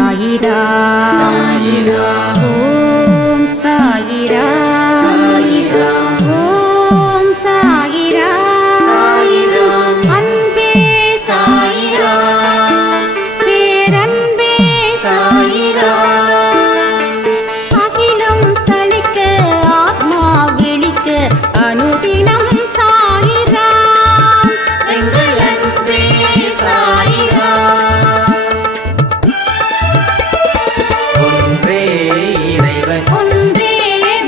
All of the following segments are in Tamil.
சாயிரா சாயிரா ஓம் சாயிரா சாயிரா ஓம் சாயிரா சாயிரா அன்பே சாயிரா பேரன்பே சாயிரா அகிலம் தளிக்க ஆத்மா விழிக்க அனுதினம் சாயிரா எங்கள் அன்பே சாயிரா ஒன்றே இறைவன் ஒன்றே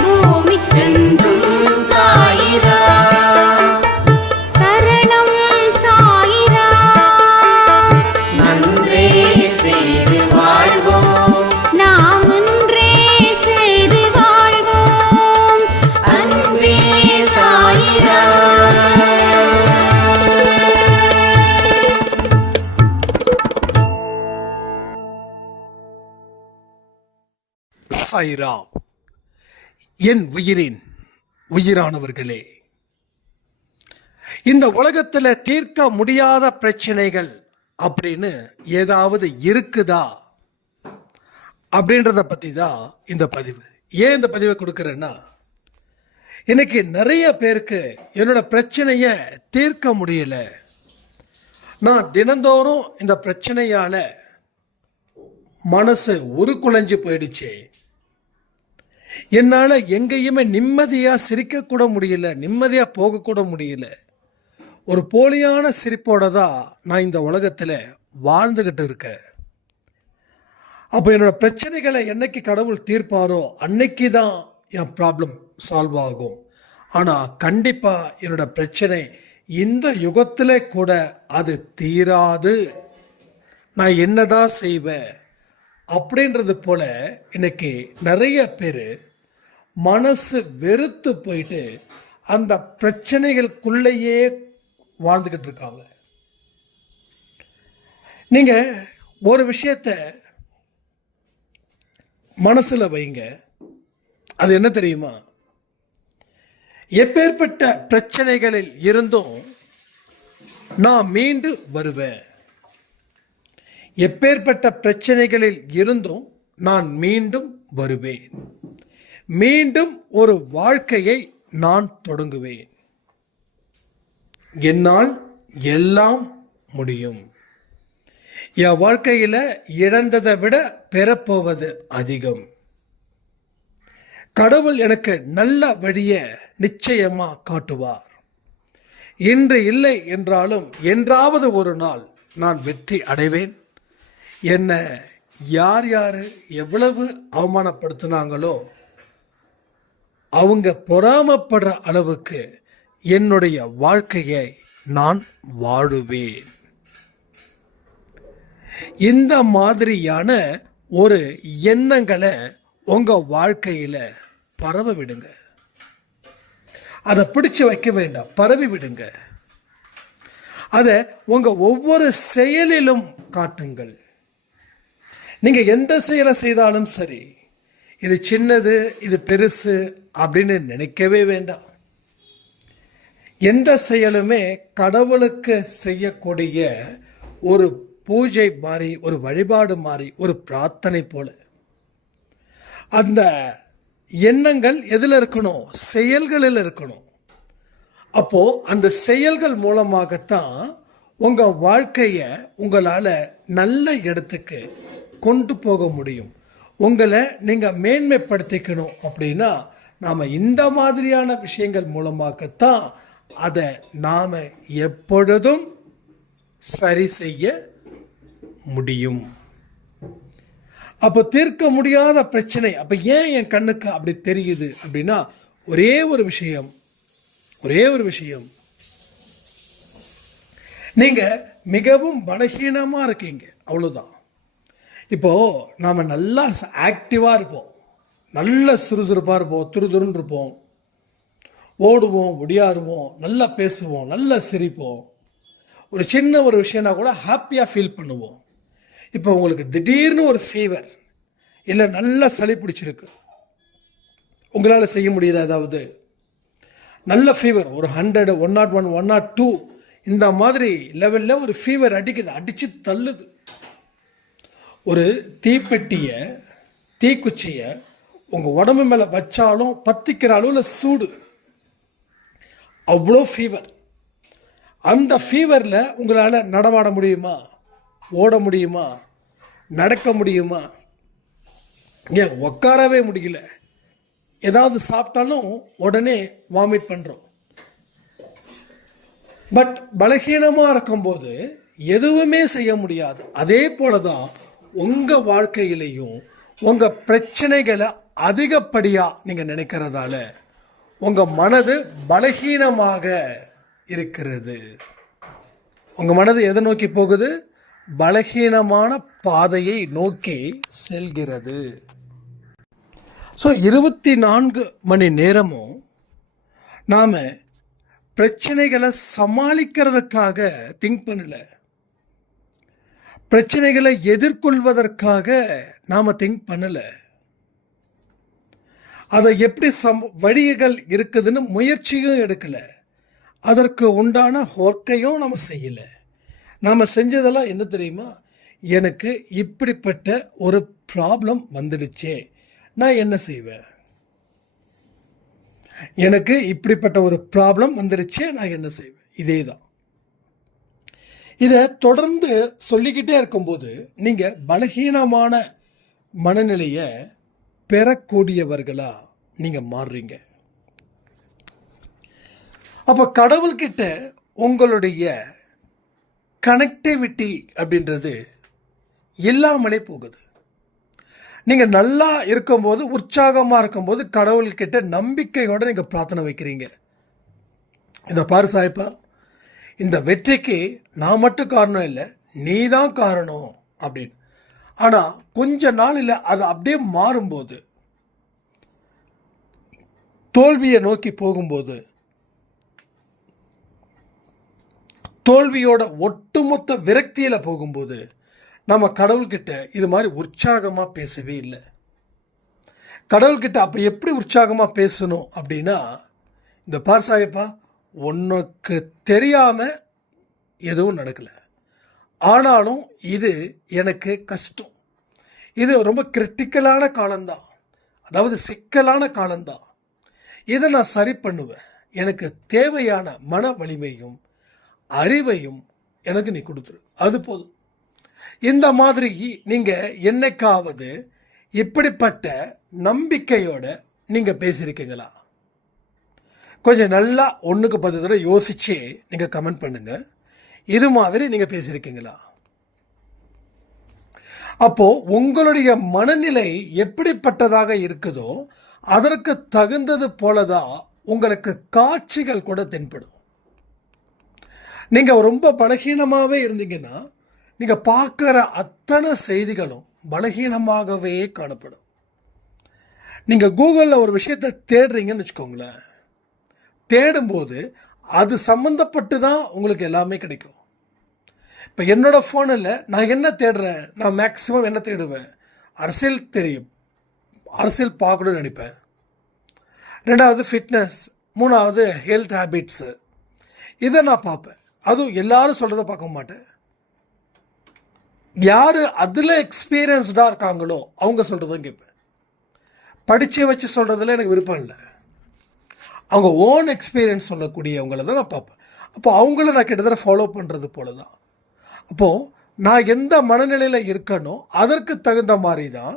பூமிக்கென்றும் சாயிரா சரணம் சாயிரா நன்றே செய்து வாழ்வோம் நாம் ஒன்றே செய்து வாழ்வோம் அன்பே சாயிரா சாயிரா. என் உயிரின் உயிரானவர்களே, இந்த உலகத்தில் தீர்க்க முடியாத பிரச்சனைகள் அப்படின்னு ஏதாவது இருக்குதா அப்படின்றத பற்றி தான் இந்த பதிவு. ஏன் இந்த பதிவை கொடுக்குறேன்னா, இன்னைக்கு நிறைய பேருக்கு என்னோட பிரச்சனையை தீர்க்க முடியல, நான் தினந்தோறும் இந்த பிரச்சனையால் மனசு உருக்குலைஞ்சு போயிடுச்சு, என்னால் எங்கேயுமே நிம்மதியாக சிரிக்கக்கூட முடியல, நிம்மதியாக போகக்கூட முடியல, ஒரு போலியான சிரிப்போட தான் நான் இந்த உலகத்தில் வாழ்ந்துக்கிட்டு இருக்கேன். அப்போ என்னோடய பிரச்சனைகளை என்னைக்கு கடவுள் தீர்ப்பாரோ அன்னைக்கு தான் என் ப்ராப்ளம் சால்வ் ஆகும். ஆனால் கண்டிப்பாக என்னோடய பிரச்சனை இந்த யுகத்தில் கூட அது தீராது. நான் என்னதான் செய்வேன் அப்படின்றது போல் இன்னைக்கு நிறைய பேர் மனசு வெறுத்து போயிட்டு அந்த பிரச்சனைகளுக்குள்ளேயே வாழ்ந்துக்கிட்டு இருக்காங்க. நீங்கள் ஒரு விஷயத்தை மனசில் வைங்க, அது என்ன தெரியுமா? எப்பேற்பட்ட பிரச்சனைகளில் இருந்தும் நான் மீண்டு வருவேன். எப்பேற்பட்ட பிரச்சனைகளில் இருந்தும் நான் மீண்டும் வருவேன். மீண்டும் ஒரு வாழ்க்கையை நான் தொடங்குவேன். என்னால் எல்லாம் முடியும். என் வாழ்க்கையில் இழந்ததை விட பெறப்போவது அதிகம். கடவுள் எனக்கு நல்ல வழியை நிச்சயமாக காட்டுவார். இன்று இல்லை என்றாலும் என்றாவது ஒரு நாள் நான் வெற்றி அடைவேன். என்னை யார் யார் எவ்வளவு அவமானப்படுத்தினாங்களோ அவங்க பொறாமப்படுற அளவுக்கு என்னுடைய வாழ்க்கையை நான் வாழுவேன். இந்த மாதிரியான ஒரு எண்ணங்களை உங்கள் வாழ்க்கையில் பரவ விடுங்க. அதை பிடிச்சு வைக்க வேண்டாம், பரவி விடுங்க. அதை உங்கள் ஒவ்வொரு செயலிலும் காட்டுங்கள். நீங்கள் எந்த செயலை செய்தாலும் சரி, இது சின்னது இது பெருசு அப்படின்னு நினைக்கவே வேண்டாம். எந்த செயலுமே கடவுளுக்கு செய்யக்கூடிய ஒரு பூஜை மாதிரி, ஒரு வழிபாடு மாதிரி, ஒரு பிரார்த்தனை போல. அந்த எண்ணங்கள் எதில் இருக்கணும்? செயல்களில் இருக்கணும். அப்போது அந்த செயல்கள் மூலமாகத்தான் உங்கள் வாழ்க்கையை உங்களால் நல்ல இடத்துக்கு கொண்டு போக முடியும். உங்களை நீங்கள் மேன்மைப்படுத்திக்கணும் அப்படின்னா நாம் இந்த மாதிரியான விஷயங்கள் மூலமாகத்தான் அதை நாம் எப்பொழுதும் சரி செய்ய முடியும். அப்போ தீர்க்க முடியாத பிரச்சனை அப்போ ஏன் என் கண்ணுக்கு அப்படி தெரியுது அப்படின்னா, ஒரே ஒரு விஷயம், நீங்கள் மிகவும் பலகீனமாக இருக்கீங்க, அவ்வளோதான். இப்போது நாம் நல்லா ஆக்டிவாக இருப்போம், நல்ல சுறுசுறுப்பாக இருப்போம், துருதுருன்னு இருப்போம், ஓடுவோம், ஒடியாருவோம், நல்லா பேசுவோம், நல்லா சிரிப்போம், ஒரு சின்ன ஒரு விஷயம்னா கூட ஹாப்பியாக ஃபீல் பண்ணுவோம். இப்போ உங்களுக்கு திடீர்னு ஒரு ஃபீவர் இல்லை நல்லா சளி பிடிச்சிருக்கு, உங்களால் செய்ய முடியுதா? ஏதாவது நல்ல ஃபீவர், ஒரு 100, 101, 102 இந்த மாதிரி லெவலில் ஒரு ஃபீவர் அடிக்குது, அடித்து தள்ளுது. ஒரு தீப்பெட்டியை தீக்குச்சியை உங்கள் உடம்பு மேலே வச்சாலும் பற்றிக்கிற அளவில் சூடு, அவ்வளோ ஃபீவர். அந்த ஃபீவரில் உங்களால் நடமாட முடியுமா, ஓட முடியுமா, நடக்க முடியுமா, ஏன் உட்காரவே முடியல. ஏதாவது சாப்பிட்டாலும் உடனே வாமிட் பண்ணுறோம். பட் பலகீனமாக இருக்கும்போது எதுவுமே செய்ய முடியாது. அதே போல தான் உங்கள் வாழ்க்கையிலையும் உங்கள் பிரச்சனைகளை அதிகப்படியாக நீங்கள் நினைக்கிறதால உங்கள் மனது பலகீனமாக இருக்கிறது. உங்கள் மனது எதை நோக்கி போகுது? பலகீனமான பாதையை நோக்கி செல்கிறது. ஸோ 24 மணி நேரமும் நாம் பிரச்சனைகளை சமாளிக்கிறதுக்காக திங்க் பண்ணல, பிரச்சனைகளை எதிர்கொள்வதற்காக நாம் திங்க் பண்ணலை. அதை எப்படி வழிகள் இருக்குதுன்னு முயற்சியும் எடுக்கலை. அதற்கு உண்டான ஒர்க்கையும் நம்ம செய்யலை. நாம் செஞ்சதெல்லாம் என்ன தெரியுமா? எனக்கு இப்படிப்பட்ட ஒரு ப்ராப்ளம் வந்துடுச்சே, நான் என்ன செய்வேன்? எனக்கு இப்படிப்பட்ட ஒரு ப்ராப்ளம் வந்துடுச்சே, நான் என்ன செய்வேன்? இதே தான். இதை தொடர்ந்து சொல்லிக்கிட்டே இருக்கும்போது நீங்கள் பலகீனமான மனநிலையை பெறக்கூடியவர்களா நீங்கள் மாறுறீங்க. அப்போ கடவுள்கிட்ட உங்களுடைய கனெக்டிவிட்டி அப்படின்றது இல்லாமலே போகுது. நீங்கள் நல்லா இருக்கும்போது, உற்சாகமாக இருக்கும்போது கடவுள்கிட்ட நம்பிக்கையோடு நீங்கள் பிரார்த்தனை வைக்கிறீங்க. இதை பாரு சாய்ப்பா, இந்த வெற்றிக்கு நான் மட்டும் காரணம் இல்லை, நீ தான் காரணம் அப்படின்னு. ஆனால் கொஞ்ச நாளில் அது அப்படியே மாறும்போது, தோல்வியை நோக்கி போகும்போது, தோல்வியோட ஒட்டுமொத்த விரக்தியில் போகும்போது நம்ம கடவுள்கிட்ட இது மாதிரி உற்சாகமாக பேசவே இல்லை. கடவுள்கிட்ட அப்போ எப்படி உற்சாகமாக பேசணும் அப்படின்னா, இந்த பார் சாயப்பா, உனக்கு தெரியாமல் எதுவும் நடக்கலை, ஆனாலும் இது எனக்கு கஷ்டம், இது ரொம்ப கிரிட்டிக்கலான காலம்தான், அதாவது சிக்கலான காலம்தான், இதை நான் சரி பண்ணுவேன், எனக்கு தேவையான மன வலிமையும் அறிவையும் எனக்கு நீ கொடுத்துரு, அது போதும். இந்த மாதிரி நீங்கள் என்னைக்காவது இப்படிப்பட்ட நம்பிக்கையோட நீங்கள் பேசியிருக்கீங்களா? கொஞ்சம் நல்லா 1க்கு 10 தடவை யோசிச்சு நீங்கள் கமெண்ட் பண்ணுங்கள். இது மாதிரி நீங்கள் பேசியிருக்கீங்களா? அப்போது உங்களுடைய மனநிலை எப்படிப்பட்டதாக இருக்குதோ அதற்கு தகுந்தது போல தான் உங்களுக்கு காட்சிகள் கூட தென்படும். நீங்கள் ரொம்ப பலகீனமாகவே இருந்தீங்கன்னா நீங்கள் பார்க்குற அத்தனை செய்திகளும் பலகீனமாகவே காணப்படும். நீங்கள் கூகுளில் ஒரு விஷயத்தை தேடுறீங்கன்னு வச்சுக்கோங்களேன், தேடும்போது அது சம்மந்தப்பட்டு தான் உங்களுக்கு எல்லாமே கிடைக்கும். இப்போ என்னோடய ஃபோனில் நான் என்ன தேடுறேன், நான் மேக்ஸிமம் என்ன தேடுவேன்? அரசியல் தெரியும், அரசியல் பார்க்கணும்னு நினைப்பேன். 2வது ஃபிட்னஸ், 3வது ஹெல்த் ஹேபிட்ஸு, இதை நான் பார்ப்பேன். அதுவும் எல்லாரும் சொல்கிறத பார்க்க மாட்டேன். யார் அதில் எக்ஸ்பீரியன்ஸ்டாக இருக்காங்களோ அவங்க சொல்கிறதும் கேட்பேன். படித்து வச்சு சொல்கிறதுல எனக்கு விருப்பம் இல்லை. அவங்க ஓன் எக்ஸ்பீரியன்ஸ் சொல்லக்கூடியவங்கள தான் நான் பார்ப்பேன். அப்போ அவங்கள நான் கிட்டத்தட்ட ஃபாலோ பண்ணுறது போல தான். அப்போது நான் எந்த மனநிலையில் இருக்கனோ அதற்கு தகுந்த மாதிரி தான்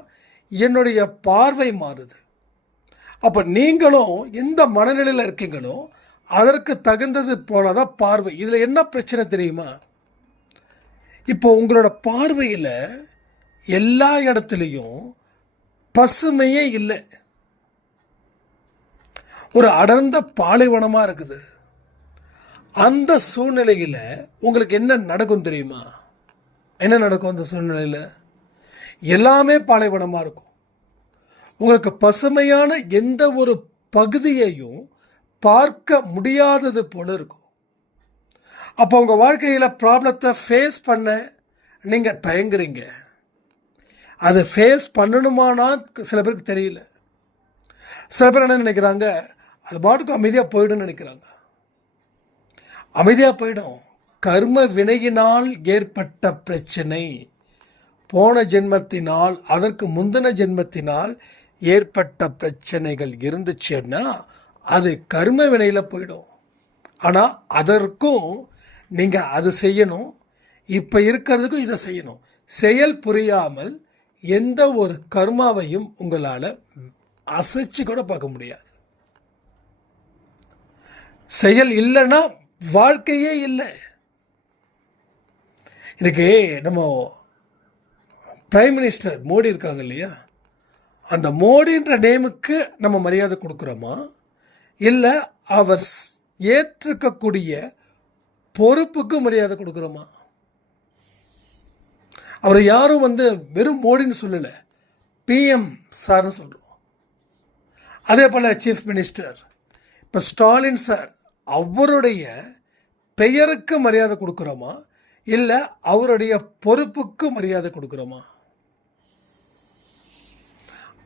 என்னுடைய பார்வை மாறுது. அப்போ நீங்களும் எந்த மனநிலையில் இருக்கீங்களோ அதற்கு தகுந்தது போல தான் பார்வை. இதில் என்ன பிரச்சனை தெரியுமா? இப்போ உங்களோட பார்வையில் எல்லா இடத்துலையும் பசுமையே இல்லை, ஒரு அடர்ந்த பாலைவனமாக இருக்குது. அந்த சூழ்நிலையில் உங்களுக்கு என்ன நடக்கும் தெரியுமா? என்ன நடக்கும் அந்த சூழ்நிலையில்? எல்லாமே பாலைவனமாக இருக்கும். உங்களுக்கு பசுமையான எந்த ஒரு பகுதியையும் பார்க்க முடியாதது போல இருக்கும். அப்போ உங்கள் வாழ்க்கையில் ப்ராப்ளத்தை ஃபேஸ் பண்ண நீங்கள் தயங்குறீங்க. அதை ஃபேஸ் பண்ணணுமானா சில பேருக்கு தெரியல. சில பேர் என்ன நினைக்கிறாங்க, அது பாட்டுக்கு அமைதியாக போயிடும்னு நினைக்கிறாங்க. அமைதியாக போயிடும். கர்ம வினையினால் ஏற்பட்ட பிரச்சனை போன ஜென்மத்தினால் அதற்கு முந்தின ஜென்மத்தினால் ஏற்பட்ட பிரச்சனைகள் இருந்துச்சுன்னா அது கர்ம வினையில் போயிடும். ஆனால் அதற்கும் நீங்கள் அது செய்யணும், இப்போ இருக்கிறதுக்கும் இதை செய்யணும். செயல் புரியாமல் எந்த ஒரு கர்மாவையும் உங்களால் அசைச்சு கூட பார்க்க முடியாது. செயல் இல்லைன்னா வாழ்க்கையே இல்லை. இன்னைக்கு நம்ம பிரைம் மினிஸ்டர் மோடி இருக்காங்க இல்லையா, அந்த மோடின்ற நேமுக்கு நம்ம மரியாதை கொடுக்குறோமா, இல்லை அவர் ஏற்றிருக்கக்கூடிய பொறுப்புக்கு மரியாதை கொடுக்குறோமா? அவரை யாரும் வெறும் மோடின்னு சொல்லலை, பிஎம் சார்னு சொல்கிறோம். அதே போல் சீஃப் மினிஸ்டர் இப்போ ஸ்டாலின் சார், அவருடைய பெயருக்கு மரியாதை கொடுக்குறோமா, இல்லை அவருடைய பொறுப்புக்கு மரியாதை கொடுக்குறோமா?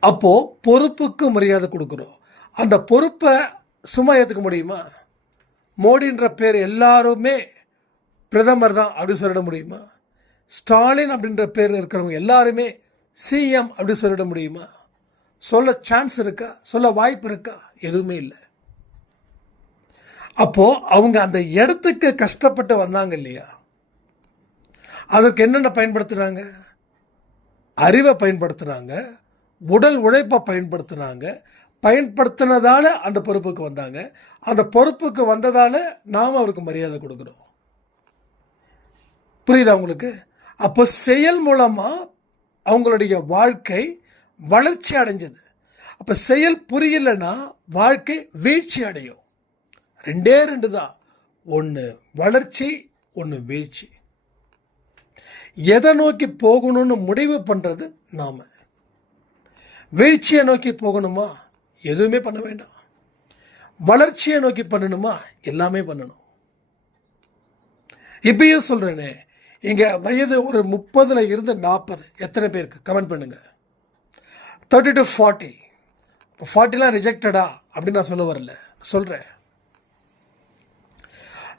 அப்போது பொறுப்புக்கு மரியாதை கொடுக்குறோம். அந்த பொறுப்பை சும்மா ஏற்றுக்க முடியுமா? மோடின்ற பேர் எல்லாருமே பிரதமர் தான் அப்படி சொல்லிட முடியுமா? ஸ்டாலின் அப்படின்ற பேர் இருக்கிறவங்க எல்லாருமே சிஎம் அப்படி சொல்லிட முடியுமா? சொல்ல சான்ஸ் இருக்கா? சொல்ல வாய்ப்பு இருக்கா? எதுவுமே இல்லை. அப்போது அவங்க அந்த இடத்துக்கு கஷ்டப்பட்டு வந்தாங்க இல்லையா, அதற்கு என்னென்ன பயன்படுத்துகிறாங்க? அறிவை பயன்படுத்துகிறாங்க, உடல் உழைப்பை பயன்படுத்தினாங்க. பயன்படுத்தினதால அந்த பொறுப்புக்கு வந்தாங்க. அந்த பொறுப்புக்கு வந்ததால் நாம் அவருக்கு மரியாதை கொடுக்குறோம். புரியுதா உங்களுக்கு? அப்போ செயல் மூலமாக அவங்களுடைய வாழ்க்கை வளர்ச்சி அடைஞ்சது. அப்போ செயல் புரியலைன்னா வாழ்க்கை வீழ்ச்சி அடையும். ரெண்டே ரெண்டு தான், ஒன்று வளர்ச்சி, ஒன்று வீழ்ச்சி. எதை நோக்கி போகணும்னு முடிவு பண்ணுறது நாம். வீழ்ச்சியை நோக்கி போகணுமா? எதுவுமே பண்ண வேண்டாம். வளர்ச்சியை நோக்கி பண்ணணுமா? எல்லாமே பண்ணணும். இப்பயும் சொல்கிறேனே, இங்கே வயது ஒரு 30 இருந்து 40 எத்தனை பேருக்கு கமெண்ட் பண்ணுங்க. 30 to 40. இப்போ 40லாம் ரிஜெக்டடா அப்படின்னு நான் சொல்ல வரல, சொல்கிறேன்.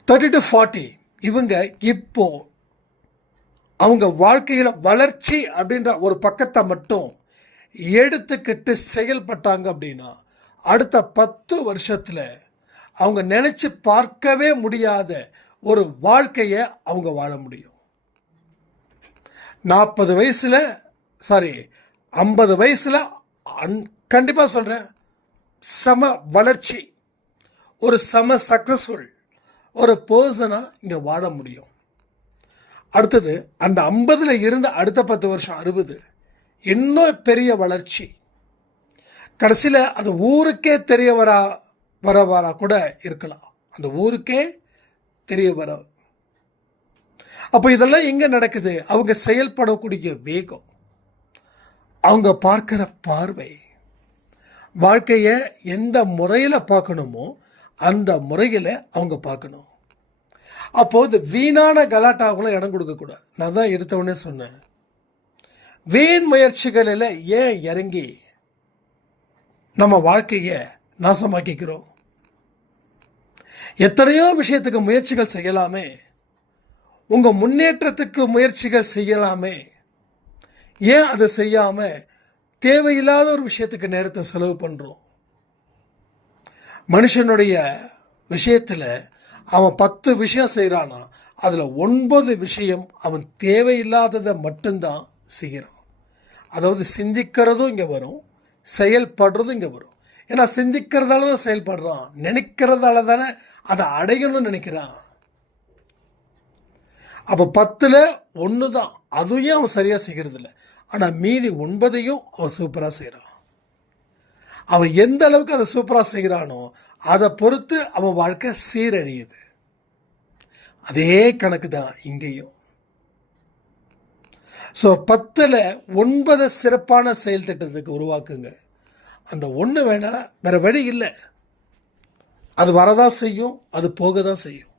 30 to 40 இவங்க இப்போ அவங்க வாழ்க்கையில் வளர்ச்சி அப்படின்ற ஒரு பக்கத்தை மட்டும் எடுத்துக்கிட்டு செயல்பட்டாங்க அப்படின்னா அடுத்த 10 வருஷத்தில் அவங்க நினச்சி பார்க்கவே முடியாத ஒரு வாழ்க்கையை அவங்க வாழ முடியும். 40 வயசில் 50 வயசில் கண்டிப்பாக சொல்கிறேன், சம வளர்ச்சி, ஒரு சம சக்ஸஸ்ஃபுல் ஒரு பர்சனாக இங்கே வாழ முடியும். அடுத்தது அந்த 50ல் இருந்து அடுத்த 10 வருஷம் 60 இன்னும் பெரிய வளர்ச்சி. கடைசியில் அது ஊருக்கே தெரிய வரா கூட இருக்கலாம். அந்த ஊருக்கே தெரிய வர. அப்போ இதெல்லாம் எங்கே நடக்குது? அவங்க செயல்படக்கூடிய வேகம், அவங்க பார்க்குற பார்வை, வாழ்க்கையை எந்த முறையில் பார்க்கணுமோ அந்த முறையில் அவங்க பார்க்கணும். அப்போது இந்த வீணான கலாட்டாவுக்குலாம் இடம் கொடுக்கக்கூடாது. நான் தான் எடுத்தவொடனே சொன்னேன், வீண் முயற்சிகளில் ஏன் இறங்கி நம்ம வாழ்க்கையை நாசமாக்கிக்கிறோம்? எத்தனையோ விஷயத்துக்கு முயற்சிகள் செய்யலாமே, உங்கள் முன்னேற்றத்துக்கு முயற்சிகள் செய்யலாமே. ஏன் அதை செய்யாமல் தேவையில்லாத ஒரு விஷயத்துக்கு நேரத்தை செலவு பண்ணுறோம்? மனுஷனுடைய விஷயத்தில் அவன் 10 விஷயம் செய்கிறானா, அதில் 9 விஷயம் அவன் தேவையில்லாததை மட்டும்தான் செய்கிறான். அதாவது சிந்திக்கிறதும் இங்கே வரும், செயல்படுறதும் இங்கே வரும். ஏன்னா சிந்திக்கிறதால தான் செயல்படுறான், நினைக்கிறதால தானே அதை அடையணும்னு நினைக்கிறான். அப்போ 10ல் 1 தான், அதையும் அவன் சரியாக செய்கிறது இல்லை. ஆனால் மீதி 9ஐயும் அவன் சூப்பராக செய்கிறான். அவன் எந்த அளவுக்கு அதை சூப்பராக செய்கிறானோ அதை பொறுத்து அவன் வாழ்க்கை சீரழியுது. அதே கணக்கு தான் இங்கேயும். ஸோ 10ல் 9 சிறப்பான செயல் திட்டத்துக்கு உருவாக்குங்க. அந்த 1 வேணால் வேறு வழி இல்லை, அது வரதான் செய்யும், அது போக தான் செய்யும்.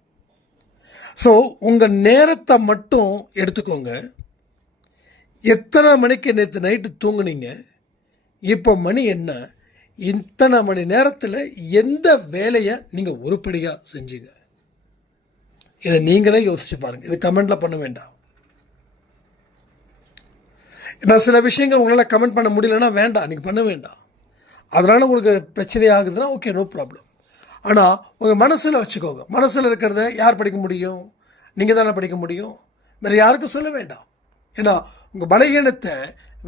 ஸோ உங்கள் நேரத்தை மட்டும் எடுத்துக்கோங்க. எத்தனை மணிக்கு நேற்று நைட்டு தூங்குனீங்க, இப்போ மணி என்ன, இத்தனை மணி நேரத்தில் எந்த வேலையை நீங்கள் உருப்படியாக செஞ்சீங்க? இதை நீங்களே யோசிச்சு பாருங்கள். இது கமெண்டில் பண்ண வேண்டாம். நான் சில விஷயங்கள் உங்களால் கமெண்ட் பண்ண முடியலன்னா வேண்டாம், நீங்கள் பண்ண வேண்டாம். அதனால் உங்களுக்கு பிரச்சனை ஆகுதுன்னா ஓகே, நோ ப்ராப்ளம். ஆனால் உங்கள் மனசில் வச்சுக்கோங்க. மனசில் இருக்கிறத யார் படிக்க முடியும்? நீங்கள் தானே படிக்க முடியும். வேறு யாருக்கும் சொல்ல வேண்டாம். ஏன்னா உங்கள் பலகீனத்தை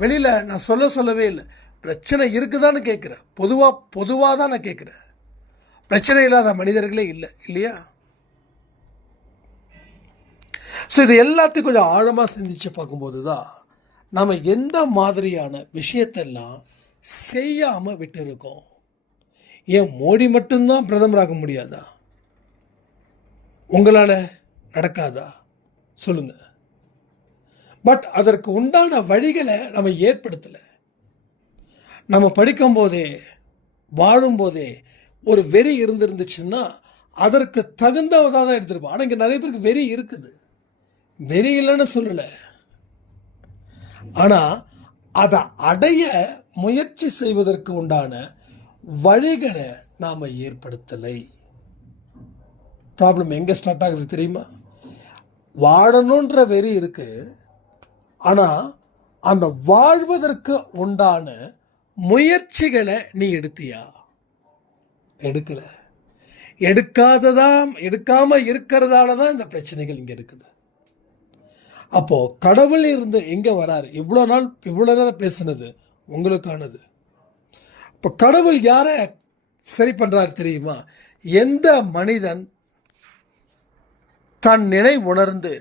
வெளியில் நான் சொல்லவே இல்லை. பிரச்சனை இருக்குதான்னு கேட்குறேன். பொதுவாக தான் நான் கேட்குறேன். பிரச்சனை இல்லாத மனிதர்களே இல்லை, இல்லையா? ஸோ இது எல்லாத்தையும் கொஞ்சம் ஆழமாக சிந்திச்சு பார்க்கும்போது தான் நம்ம எந்த மாதிரியான விஷயத்தெல்லாம் செய்யாமல் விட்டு இருக்கோம். ஏன் மோடி மட்டும்தான் பிரதமராக முடியாதா? உங்களால் நடக்காதா? சொல்லுங்கள். பட் அதற்கு உண்டான வழிகளை நம்ம ஏற்படுத்தலை. நம்ம படிக்கும்போதே வாழும்போதே ஒரு வெறி இருந்துருந்துச்சுன்னா அதற்கு தகுந்தவதாக தான் எடுத்துருப்போம். ஆனால் இங்கே நிறைய பேருக்கு வெறி இருக்குது. வெறி இல்லைன்னு சொல்லலை, ஆனால் அதை அடைய முயற்சி செய்வதற்கு உண்டான வழிகளை நாம் ஏற்படுத்தலை. ப்ராப்ளம் எங்கே ஸ்டார்ட் ஆகுது தெரியுமா? வாழணுன்ற வெறி இருக்குது, ஆனால் அந்த வாழ்வதற்கு உண்டான முயற்சிகளை நீ எடுத்தியா? எடுக்கலை. எடுக்காமல் இருக்கிறதால தான் இந்த பிரச்சனைகள் இங்கே இருக்குது. அப்போது கடவுள் இருந்து எங்கே வராரு? இவ்வளோ நேரம் பேசுனது உங்களுக்கானது. இப்போ கடவுள் யாரை சரி பண்ணுறாரு தெரியுமா? எந்த மனிதன் தன் நிலை உணர்ந்து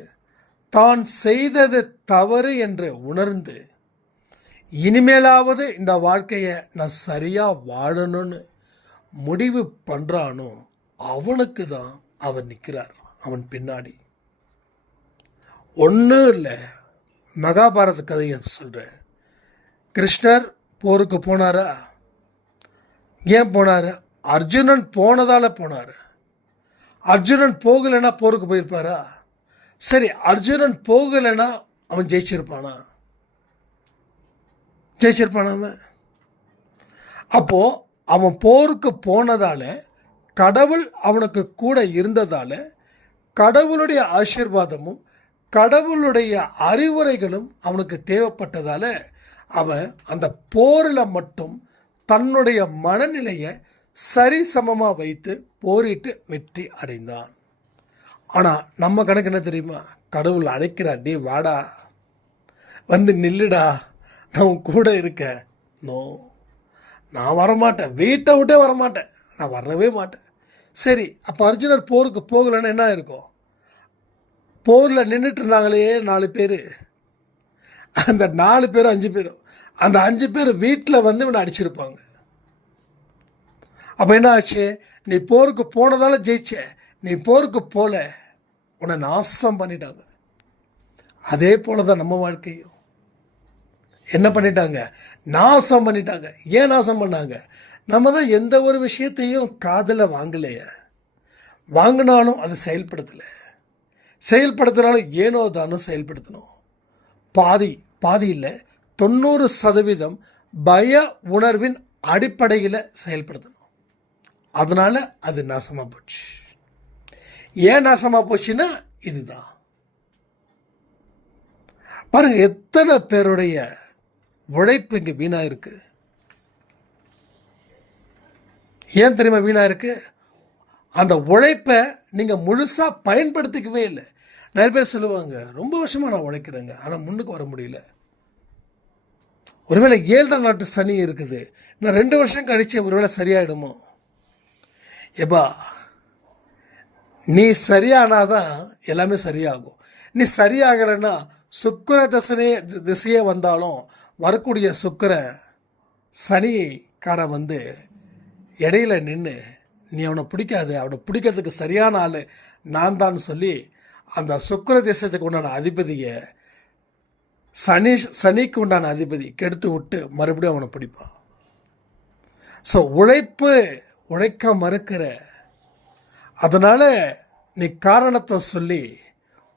தான் செய்தது தவறு என்று உணர்ந்து இனிமேலாவது இந்த வாழ்க்கையை நான் சரியாக வாழணும்னு முடிவு பண்ணுறானோ அவனுக்கு தான் அவன் நிற்கிறார், அவன் பின்னாடி. ஒன்றும் இல்லை, மகாபாரத கதையை சொல்கிறேன். கிருஷ்ணர் போருக்கு போனாரா? ஏன் போனார்? அர்ஜுனன் போனதால் போனார். அர்ஜுனன் போகலைன்னா போருக்கு போயிருப்பாரா? சரி, அர்ஜுனன் போகலைன்னா அவன் ஜெயிச்சிருப்பானா? அவன். அப்போது அவன் போருக்கு போனதால், கடவுள் அவனுக்கு கூட இருந்ததால், கடவுளுடைய ஆசீர்வாதமும் கடவுளுடைய அறிவுரைகளும் அவனுக்கு தேவைப்பட்டதால் அவன் அந்த போரில் மட்டும் தன்னுடைய மனநிலையை சரிசமமாக வைத்து போரிட்டு வெற்றி அடைந்தான். ஆனால் நம்ம கணக்கு என்ன தெரியுமா? கடவுள் அழைக்கிறார், டே வாடா, வந்து நில்லுடா, நான் உன் கூட இருக்கேன். நோ, நான் வரமாட்டேன், வீட்டை விட்டே வரமாட்டேன், நான் வரவே மாட்டேன். சரி, அப்போ அர்ஜுனர் போருக்கு போகலைன்னு என்ன இருக்கும்? போரில் நின்றுட்டு இருந்தாங்களே 4 பேர், அந்த 4 பேரும் 5 பேரும், அந்த 5 பேர் வீட்டில் வந்து இவனை அடிச்சிருப்பாங்க. அப்போ என்ன ஆச்சு? நீ போருக்கு போனதால ஜெயிச்ச, நீ போருக்கு போல உன்னை நாசம் பண்ணிட்டாங்க. அதே போல தான் நம்ம வாழ்க்கையும். என்ன பண்ணிட்டாங்க? நாசம் பண்ணிட்டாங்க. ஏன் நாசம் பண்ணாங்க? நம்ம தான் எந்த ஒரு விஷயத்தையும் காதில் வாங்கலையே, வாங்கினாலும் அதை செயல்படுத்தினாலும் ஏனோ தானோ செயல்படுத்தணும். பாதி இல்லை, 90% பய உணர்வின் அடிப்படையில் செயல்படுத்தணும். அதனால் அது நாசமாக போச்சு. ஏன் நாசமாக போச்சுன்னா இதுதான். பாருங்க, எத்தனை பேருடைய உழைப்பு இங்கே வீணாக இருக்குது. ஏன் தெரியுமா வீணாக இருக்குது? அந்த உழைப்பை நீங்கள் முழுசாக பயன்படுத்திக்கவே இல்லை. நிறைய பேர் சொல்லுவாங்க, ரொம்ப வருஷமாக நான் உழைக்கிறேங்க, ஆனால் முன்னுக்கு வர முடியல. ஒருவேளை 7 நாட்டு சனி இருக்குது, இன்னும் 2 வருஷம் கழிச்சு ஒருவேளை சரியாயிடுமோ? எப்பா, நீ சரியானாதான் எல்லாமே சரியாகும். நீ சரியாகலைன்னா சுக்கிர திசையே வந்தாலும் வரக்கூடிய சனிக்காரன் வந்து இடையில நின்று நீ அவனை பிடிக்காது, அவனை பிடிக்கிறதுக்கு சரியான ஆள் நான் தான் சொல்லி அந்த சுக்கிர தேசத்துக்கு உண்டான அதிபதியை சனிக்கு உண்டான அதிபதி கெடுத்து விட்டு மறுபடியும் அவனை பிடிப்பான். ஸோ உழைக்க மறுக்கிற, அதனால் நீ காரணத்தை சொல்லி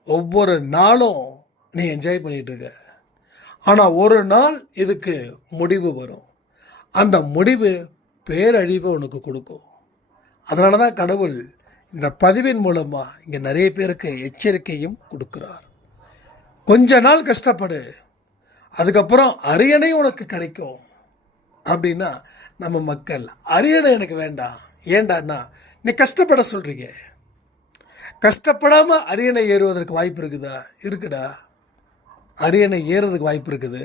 ஒவ்வொரு நாளும் நீ என்ஜாய் பண்ணிகிட்டு இருக்க. ஆனால் ஒரு நாள் இதுக்கு முடிவு வரும். அந்த முடிவு பேரழிவை உனக்கு கொடுக்கும். அதனால தான் கடவுள் இந்த பதிவின் மூலமாக இங்கே நிறைய பேருக்கு எச்சரிக்கையும் கொடுக்குறார். கொஞ்ச நாள் கஷ்டப்படு, அதுக்கப்புறம் அரியணை உனக்கு கிடைக்கும் அப்படின்னா நம்ம மக்கள் அரியணை எனக்கு வேண்டாம். ஏண்டான்னா நீ கஷ்டப்பட சொல்கிறீங்க. கஷ்டப்படாமல் அரியணை ஏறுவதற்கு வாய்ப்பு இருக்குதா? இருக்குடா, அரியணை ஏறுறதுக்கு வாய்ப்பு இருக்குது.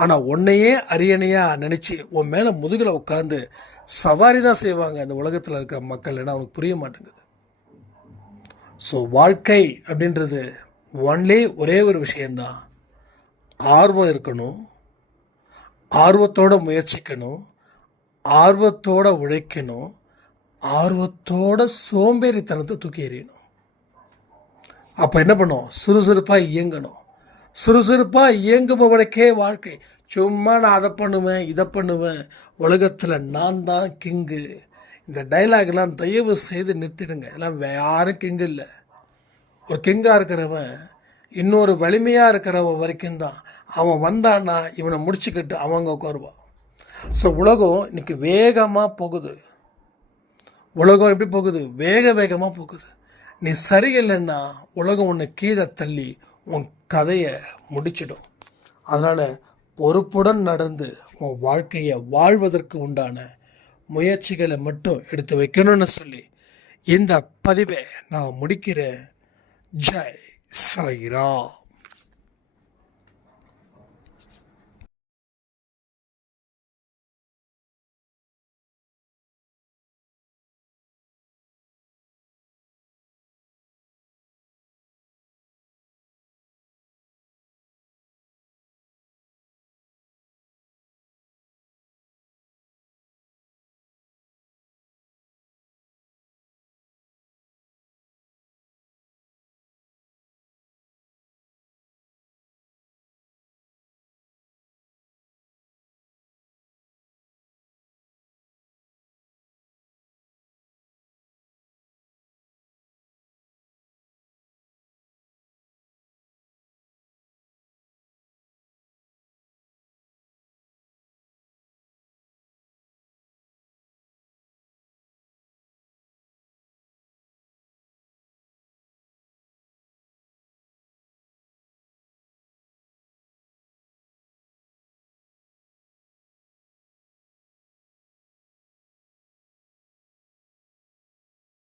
ஆனால் உன்னையே அரியணையாக நினச்சி உன் மேலே முதுகில் உட்காந்து சவாரி தான் செய்வாங்க இந்த உலகத்தில் இருக்கிற மக்கள். ஏன்னா அவனுக்கு புரிய மாட்டேங்குது. ஸோ வாழ்க்கை அப்படின்றது ஒரே ஒரு விஷயந்தான். ஆர்வம் இருக்கணும், ஆர்வத்தோடு முயற்சிக்கணும், ஆர்வத்தோடு உழைக்கணும், ஆர்வத்தோட சோம்பேறித்தனத்தை தூக்கி எறியணும். அப்போ என்ன பண்ணும்? சுறுசுறுப்பாக இயங்கணும். சுறுசுறுப்பாக இயங்குபவனுக்கே வாழ்க்கை. சும்மா நான் அதை பண்ணுவேன் இதை பண்ணுவேன், உலகத்தில் நான் தான் கிங்கு, இந்த டைலாக்லாம் தயவு செய்து நிறுத்திடுங்க. எல்லாம் யாரும் கிங்கு இல்லை. ஒரு கிங்காக இருக்கிறவன் இன்னொரு வலிமையாக இருக்கிறவன் வரைக்கும் தான். அவன் வந்தான்னா இவனை முடிச்சுக்கிட்டு அவங்க உட்காருவான். ஸோ உலகம் இன்னைக்கு வேகமாக போகுது. உலகம் எப்படி போகுது? வேகமாக போகுது. நீ சரியில்லைன்னா உலகம் உன்னை கீழே தள்ளி உன் கதையை முடிச்சிடும். அதனால் பொறுப்புடன் நடந்து உன் வாழ்க்கையை வாழ்வதற்கு உண்டான முயற்சிகளை மட்டும் எடுத்து வைக்கணும்னு சொல்லி இந்த பதிவை நான் முடிக்கிறேன். ஜெய் சாய்ராம்.